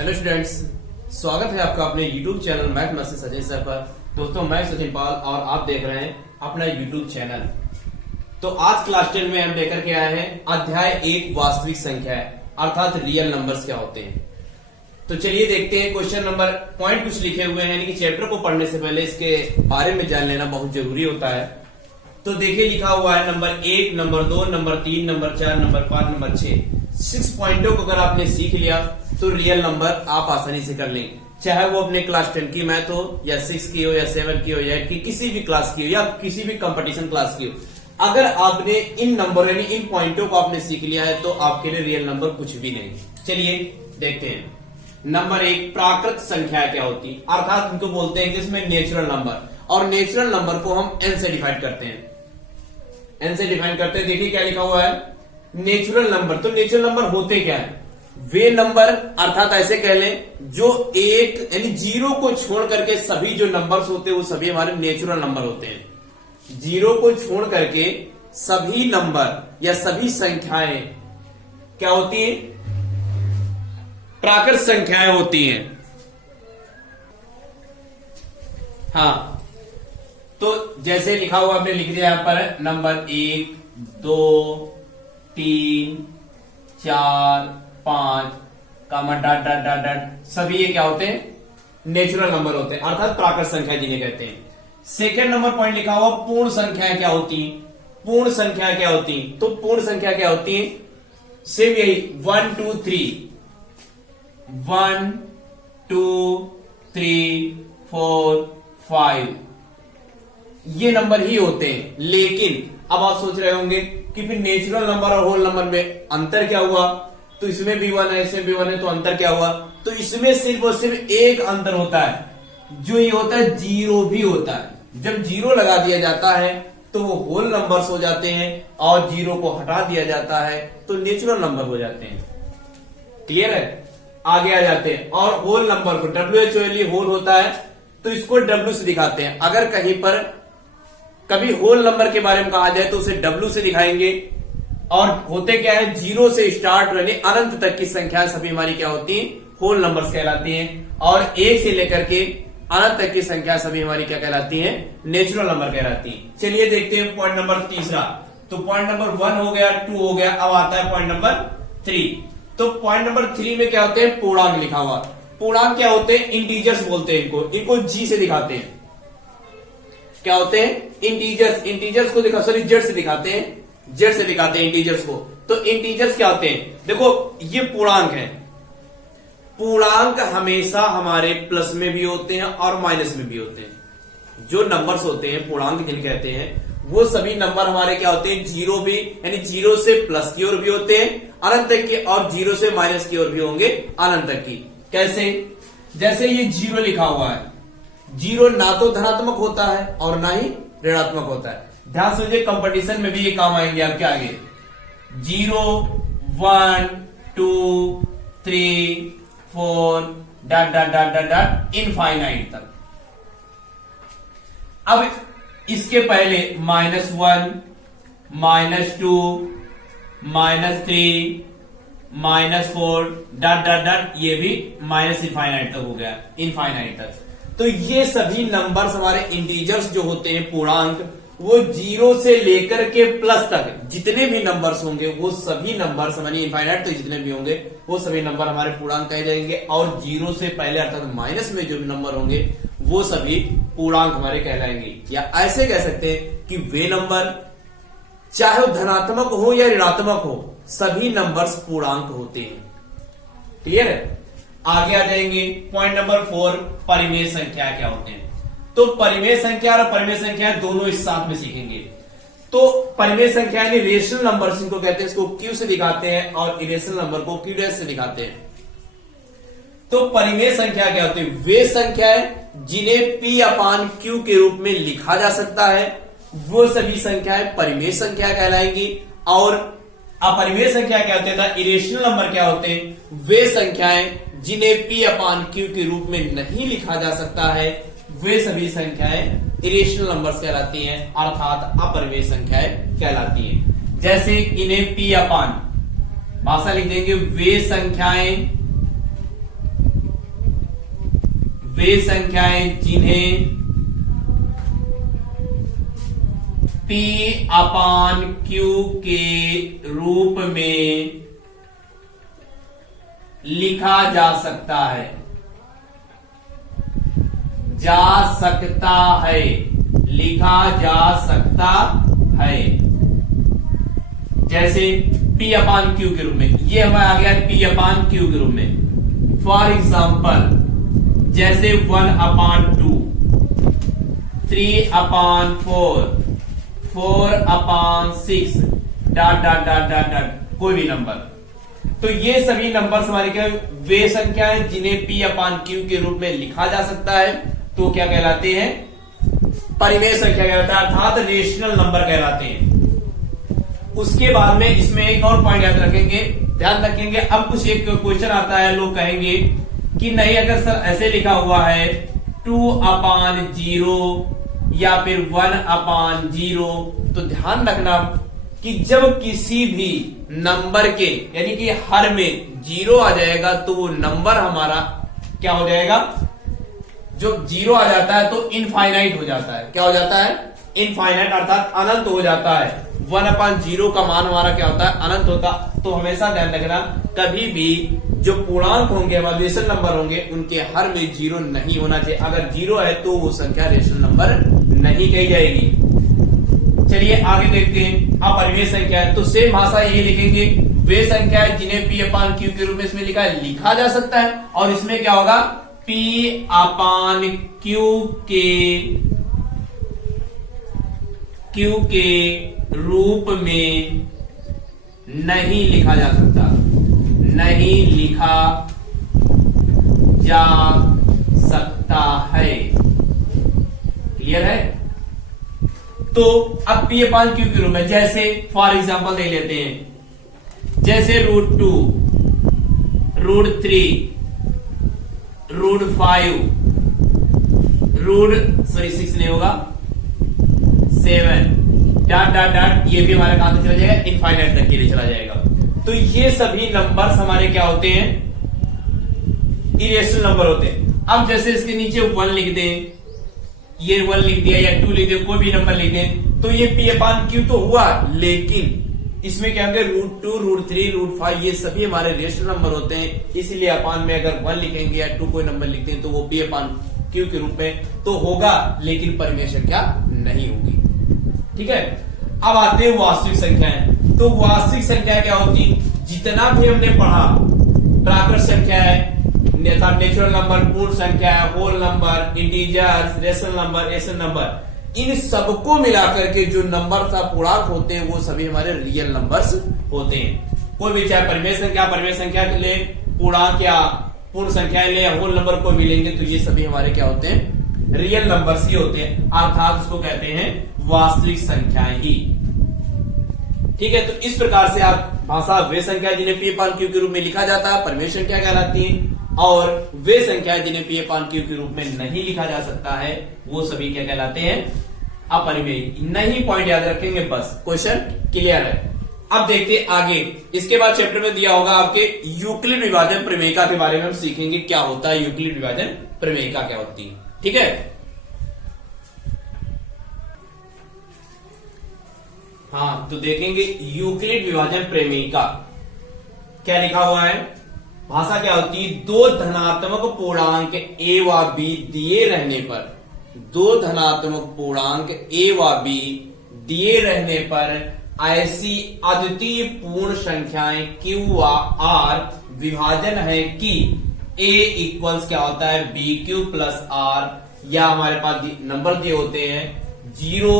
Hello students, स्वागत है आपका अपने YouTube channel math master Sachin sir पर। दोस्तों, मैं सचिन पाल और आप देख रहे हैं अपना YouTube चैनल। तो आज क्लास 10 में हम लेकर के आए हैं अध्याय 1 वास्तविक संख्याएं अर्थात रियल नंबर्स क्या होते हैं। तो चलिए देखते हैं क्वेश्चन नंबर पॉइंट कुछ लिखे हुए हैं, यानी कि चैप्टर को पढ़ने से पहले इसके बारे में जान लेना बहुत जरूरी होता है। तो देखिए लिखा हुआ है number 1, number 2, number 3, number 4, number 5, number 6। 6 पॉइंटों को अगर आपने सीख लिया तो रियल नंबर आप आसानी से कर लेंगे, चाहे वो अपने क्लास 10 की मैथ हो या 6 की हो या 7 की हो या 8 की, किसी भी क्लास की हो या किसी भी कंपटीशन क्लास की हो। अगर आपने इन नंबर यानी इन पॉइंटों को आपने सीख लिया है तो आपके लिए रियल नंबर कुछ भी नहीं। चलिए देखते हैं। नंबर 1, प्राकृत संख्या क्या होती है, अर्थात इनको बोलते हैं कि इसमें नेचुरल नंबर, और नेचुरल नंबर को हम n से डिफाइन करते हैं। n से डिफाइन करते हैं, देखिए क्या लिखा हुआ है नेचुरल नंबर। तो नेचुरल नंबर होते क्या है? वे नंबर, अर्थात ऐसे कह लें जो एक यानी जीरो को छोड़ करके सभी जो नंबर्स होते हैं वो सभी हमारे नेचुरल नंबर होते हैं। जीरो को छोड़ करके सभी नंबर या सभी संख्याएं क्या होती हैं? प्राकृत संख्याएं होती हैं। हाँ, तो जैसे लिखा हुआ आपने लिख दिया यहां पर नंबर 1, 2, 3, 4, 5 कामा डॉट डॉट डॉट डॉट, सभी ये क्या होते हैं? नेचुरल नंबर होते हैं, अर्थात प्राकृत संख्या जिन्हें कहते हैं। सेकेंड नंबर पॉइंट लिखा हुआ पूर्ण संख्याएं क्या होती हैं? पूर्ण संख्या क्या होती हैं? तो पूर्ण संख्या क्या होती है? सेम यही 1, 2, 3, 1, 2, 3, 4, 5 ये नंबर ही होते हैं। लेकिन अब आप सोच रहे होंगे कि फिर नेचुरल नंबर और होल नंबर में अंतर क्या हुआ? तो इसमें भी 1 है, इसमें भी 1 है, तो अंतर क्या हुआ? तो इसमें सिर्फ और सिर्फ एक अंतर होता है, जो ये होता है जीरो भी होता है। जब जीरो लगा दिया जाता है तो वो होल नंबर्स हो जाते हैं, और जीरो को हटा दिया जाता है तो नेचुरल नंबर हो जाते हैं। क्लियर है? आगे आ जाते हैं, और होल नंबर को WHO होल होता है तो इसको W से दिखाते हैं। अगर कहीं पर कभी होल नंबर के बारे में कहा जाए तो उसे W से दिखाएंगे। और होते क्या है, जीरो से स्टार्ट यानी अनंत तक की संख्या सभी हमारी क्या होती है? होल नंबर्स कहलाती हैं। और 1 से लेकर के अनंत तक की संख्या सभी हमारी क्या कहलाती हैं? नेचुरल नंबर कहलाती हैं। चलिए देखते हैं पॉइंट नंबर तीसरा। तो पॉइंट नंबर 1 हो गया, 2 हो गया, अब आता है पॉइंट नंबर 3। तो पॉइंट नंबर 3 में क्या होते हैं? पूर्णांक लिखा हुआ। पूर्णांक क्या होते हैं? इंटीजर्स बोलते हैं इनको G से दिखाते हैं। क्या होते हैं? इंटीजर्स। इंटीजर्स को दिखा, सॉरी जेड से दिखाते हैं, जेड से दिखाते हैं इंटीजर्स को। तो इंटीजर्स क्या होते हैं? देखो ये पूर्णांक है। पूर्णांक हमेशा हमारे प्लस में भी होते हैं और माइनस में भी होते हैं। जो नंबर्स होते हैं पूर्णांक जिन्हें कहते हैं, वो सभी नंबर हमारे क्या होते हैं? जीरो भी, यानी जीरो से प्लस की ओर भी होते हैं अनंत तक की, और जीरो से माइनस की ओर भी होंगे अनंत तक की। कैसे? जैसे ये जीरो लिखा हुआ है, जीरो ना तो धनात्मक होता है और ना ही ऋणात्मक होता है। ध्यान से मुझे कंपटीशन में भी ये काम आएंगे आपके आगे। 0, 1, 2, 3, 4 dot dot dot dot dot infinite तक। अब इसके पहले -1, -2, -3, -4 डॉट डॉट डॉट, ये भी माइनस इनफाइनाइट तक हो गया, इनफाइनाइट तक। तो ये सभी नंबर्स हमारे इंटीजर्स जो होते हैं पूर्णांक, वो जीरो से लेकर के प्लस तक जितने भी नंबर्स होंगे वो सभी नंबर्स हमारी इनफाइनाइट तक जितने भी होंगे वो सभी नंबर हमारे पूर्णांक कहे जाएंगे। और जीरो से पहले अर्थात माइनस में जो भी नंबर होंगे वो सभी पूर्णांक हमारे कहलाएंगे। या ऐसे कह सकते हैं कि वे नंबर चाहे वो धनात्मक हो या ऋणात्मक हो, सभी नंबर्स पूर्णांक होते हैं। क्लियर है? आगे आ जाएंगे पॉइंट नंबर 4, परिमेय संख्या क्या होते हैं। तो परिमेय संख्या और परिमेय संख्या दोनों इस साथ में सीखेंगे। तो परिमेय संख्या यानी रेशनल नंबर इनको कहते हैं, इसको Q से दिखाते हैं, और इरेशनल नंबर को Q' से दिखाते हैं। तो परिमेय संख्या क्या होती है? वे संख्याएं जिन्हें P/Q के रूप में लिखा जा सकता है वो सभी संख्याएं परिमेय संख्या कहलाएंगी। और अपरिमेय संख्या क्या होते हैं? इरेशनल नंबर क्या होते हैं? वे संख्याएं जिन्हें P/Q के रूप में नहीं लिखा जा सकता है वे सभी संख्याएं इरेशनल नंबर्स कहलाती हैं, अर्थात अपरिमेय संख्याएं कहलाती हैं। जैसे इन्हें P/, भाषा लिख देंगे वे संख्याएं वे संख्याएं जिन्हें P/Q के रूप में लिखा जा सकता है, लिखा जा सकता है। जैसे P/Q के रूप में, ये हमारा आ गया P/Q के रूप में। फॉर एग्जाम्पल जैसे 1/2, 3/4, 4/6 डॉट कोई भी नंबर। तो ये सभी नंबर्स हमारे क्या वे संख्याएं जिन्हें P/Q के रूप में लिखा जा सकता है, तो क्या कहलाते हैं? परिमेय संख्या कहलाता है, अर्थात रेशनल नंबर कहलाते हैं। उसके बाद में इसमें एक और पॉइंट याद रखेंगे, ध्यान रखेंगे। अब कुछ एक क्वेश्चन आता है, लोग कहेंगे कि नहीं अगर सर ऐसे लिखा हुआ है 2/0 या फिर 1/0, तो ध्यान रखना कि जब किसी भी नंबर के यानी कि हर में 0 आ जाएगा तो वो नंबर हमारा क्या हो जाएगा? जो 0 आ जाता है तो इनफाइनाइट हो जाता है। क्या हो जाता है? इनफाइनाइट, अर्थात अनंत हो जाता है। 1/0 का मान हमारा क्या होता है? अनंत होता। तो हमेशा ध्यान रखना, कभी भी जो पूर्णांक होंगे हमारे रेशनल नंबर होंगे उनके हर में 0 नहीं होना चाहिए। अगर 0 है तो वो संख्या रेशनल नंबर नहीं कही जाएगी। चलिए आगे देखते हैं। अपरिमेय संख्या है तो सेम भाषा यही लिखेंगे, वे संख्याएं जिन्हें P/Q के रूप में इसमें लिखा जा सकता है। और इसमें क्या होगा? P/Q के रूप में नहीं लिखा जा सकता, नहीं लिखा जा सकता है। क्लियर है? तो अब P/Q के रूप में जैसे फॉर एग्जांपल ले लेते हैं, जैसे √2, √3, √5, √6 नहीं होगा, 7 डॉट ये भी हमारा कहां तक चला जाएगा? इनफाइनाइट तक के लिए चला जाएगा। तो ये सभी नंबर्स हमारे क्या होते हैं? इरेशनल नंबर होते हैं। अब जैसे इसके नीचे 1 लिख दें, ये 1 लिख दिया या 2 लिख दिया, कोई भी नंबर लिख दें, तो ये P/Q तो हुआ, लेकिन इसमें क्या होगा? √2, √3, √5 ये सभी हमारे रेशनल नंबर होते हैं। इसलिए अपान में अगर 1 लिखेंगे या 2 कोई नंबर लिखते हैं तो वो P/Q के रूप में तो होगा, लेकिन परिमेय संख्या नहीं होगी। ठीक है। अब आते हैं वास्तविक संख्याएं। तो वास्तविक संख्या क्या होती? जितना भी हमने पढ़ा, प्राकृत संख्या है, नेचुरल नंबर, पूर्ण संख्या है, whole number, integers, rational number, irrational number, इन सबको मिलाकर के जो नंबर का पूर्णांक होते हैं वो सभी हमारे रियल नंबर्स होते हैं। कोई भी चाहे परिमेय संख्या ले, पूर्णांक या पूर्ण संख्या ले या होल नंबर को मिलेंगे तो ये सभी हमारे क्या होते हैं? रियल नंबर्स ही होते हैं, अर्थात उसको कहते हैं वास्तविक संख्याएं ही। ठीक है। तो इस प्रकार से आप भाषा वे संख्या जिन्हें P/Q के रूप में लिखा जाता है परिमेय संख्या कहलाती है, और वे संख्याएं जिन्हें P/Q के रूप में नहीं लिखा जा सकता है वो सभी क्या कहलाते हैं? अपरिमेय। नहीं पॉइंट याद रखेंगे, बस क्वेश्चन क्लियर है। अब देखते हैं आगे। इसके बाद चैप्टर में दिया होगा आपके यूक्लिड विभाजन प्रमेयिका के बारे में हम सीखेंगे क्या होता है यूक्लिड विभाजन प्रमेयिका क्या होती है। ठीक है। हाँ, तो देखेंगे यूक्लिड विभाजन प्रमेयिका क्या लिखा हुआ है। भाषा क्या होती है? दो धनात्मक पूर्णांक a व b दिए रहने पर, दो धनात्मक पूर्णांक a व b दिए रहने पर ऐसी अद्वितीय पूर्ण संख्याएं q व r विभाजन है कि a इक्वल्स क्या होता है? bq प्लस r, या हमारे पास नंबर दिए होते हैं 0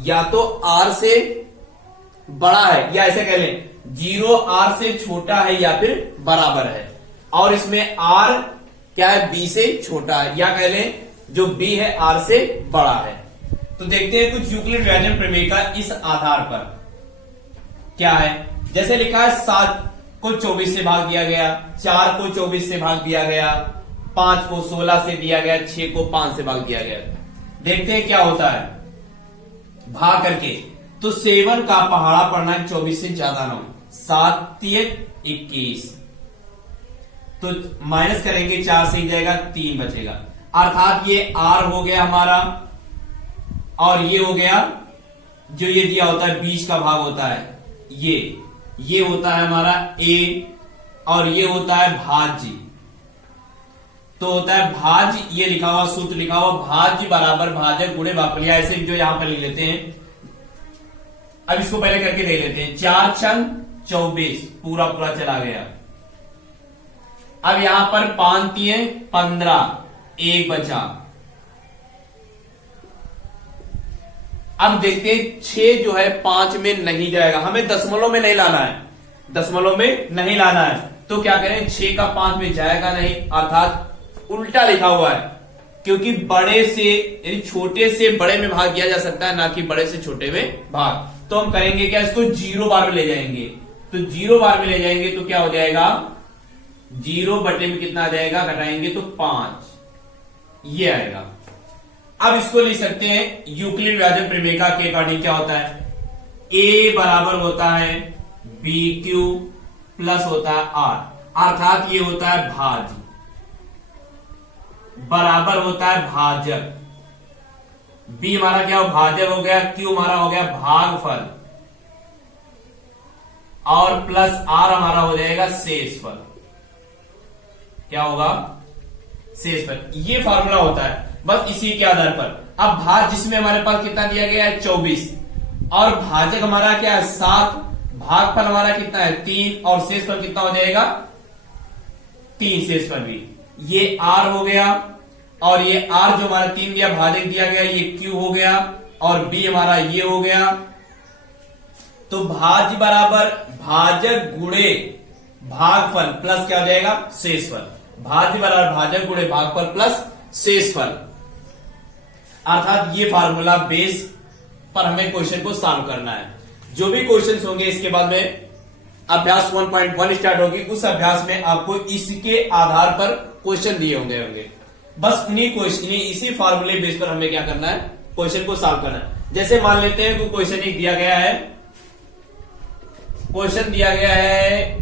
या तो r से बड़ा है, या ऐसे कह लें 0 r से छोटा है या फिर बराबर है, और इसमें r क्या है? b से छोटा है, या कह लें जो b है r से बड़ा है। तो देखते हैं कुछ यूक्लिड विभाजन प्रमेयिका इस आधार पर क्या है। जैसे लिखा है 7 को 24 से भाग दिया गया, 4 को 24 से भाग दिया गया, 5 को 16 से दिया गया, 6 को 5 से भाग दिया गया। देखते हैं क्या होता है भाग करके। तो 7 का पहाड़ा पड़ना 24 से ज्यादा ना हो, 7 × 3 = 21, तो माइनस करेंगे 4 से ही जाएगा 3 बचेगा, अर्थात ये r हो गया हमारा और ये हो गया जो ये दिया होता है 20 का भाग होता है ये होता है हमारा a और ये होता है भाज्य। तो होता है भाज्य, ये लिखा हुआ सूत्र लिखा हुआ भाज्य बराबर भाजक गुणे भागफल, ऐसे जो यहां पर लिख लेते हैं। अब इसको पहले करके देख लेते हैं। 4 छंग 24 पूरा पूरा चला गया। अब यहां पर 5 तिये 15 एक बचा। अब देखते हैं 6 जो है 5 में नहीं जाएगा, हमें दशमलव में नहीं लाना है, दशमलव में नहीं लाना है। तो क्या करें, 6 का 5 में जाएगा नहीं, अर्थात उल्टा लिखा हुआ है, क्योंकि बड़े से यानी छोटे से बड़े में भाग किया जा सकता है, ना कि बड़े से छोटे में भाग। तो हम करेंगे क्या, इसको 0 बार में ले जाएंगे। तो 0 बार में ले जाएंगे तो क्या हो जाएगा, 0 बटे में कितना आ जाएगा, घटाएंगे तो 5, ये आएगा। अब इसको लिख सकते हैं यूक्लिड विभाजन प्रमेय के अकॉर्डिंग क्या होता है, a बराबर होता है BQ प्लस होता है R, अर्थात ये होता है भाज्य बराबर होता है भाजक। B हमारा क्या हो, भाजक हो गया, Q हमारा हो गया भागफल और प्लस R हमारा हो जाएगा शेषफल। क्या होगा, शेषफल। ये फॉर्मूला होता है बस इसी के आधार पर। अब भाग जिसमें हमारे पास कितना दिया गया है 24 और भाजक हमारा क्या है 7, भागफल हमारा कितना है 3 और शेषफल कितना हो जाएगा 3, शेषफल भी ये R हो गया और ये R जो हमारा 3 दिया भाजक दिया गया ये Q हो गया और B हमारा ये हो गया। तो भाज्य बराबर भाजक गुणे भागफल प्लस क्या हो जाएगा शेषफल। भाज्य बराबर भाजक गुणे भागफल प्लस शेषफल, अर्थात ये फार्मूला बेस पर हमें क्वेश्चन को सॉल्व करना है। जो भी क्वेश्चंस होंगे इसके बाद में अभ्यास 1.1 स्टार्ट होगी, उस अभ्यास में आपको इसके आधार पर क्वेश्चन दिए होंगे। बस इसी फार्मूले बेस पर हमें क्या करना है, क्वेश्चन को सॉल्व करना है। जैसे मान लेते हैं कोई क्वेश्चन एक दिया गया है, क्वेश्चन दिया गया है